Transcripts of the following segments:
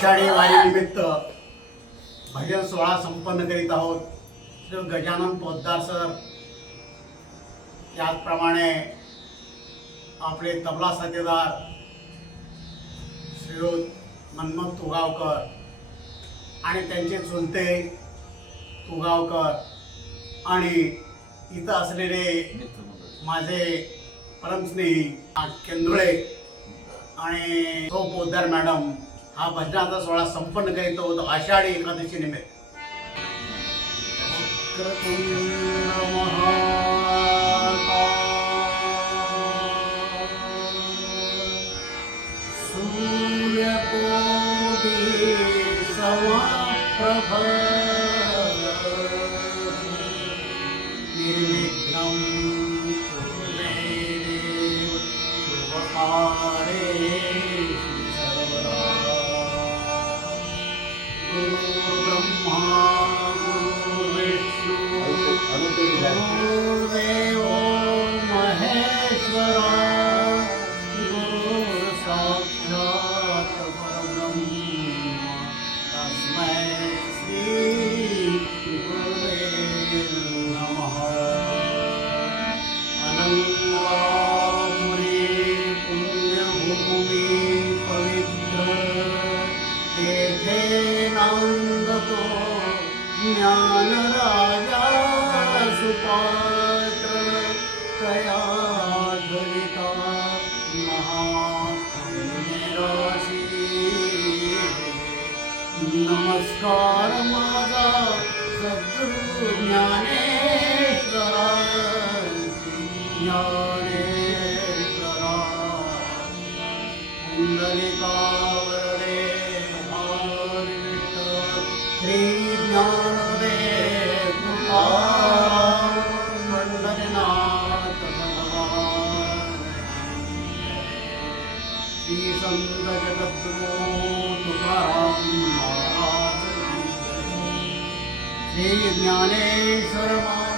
आषाढी वारीनिमित्त भजन सोहळा संपन्न करीत आहोत. श्री गजानन पोद्दार सर. त्याचप्रमाणे आपले तबला साथीदार श्रीयुत मनमथ तुगावकर आणि त्यांचे चुलते तुगावकर आणि इथं असलेले माझे परमस्नेही केंदुळे आणि तो पोद्दार मॅडम हा भजनाचा सोहळा संपन्न करीत होतो. आषाढी एकादशी निमित्त. वक्रतुंड सवा सूर्यकोटि नमस्कार माझा सद्गुरु ज्ञानेश्वरा ശ്രീ ജ്ഞാനേശ്വരമായ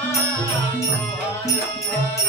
Thank you.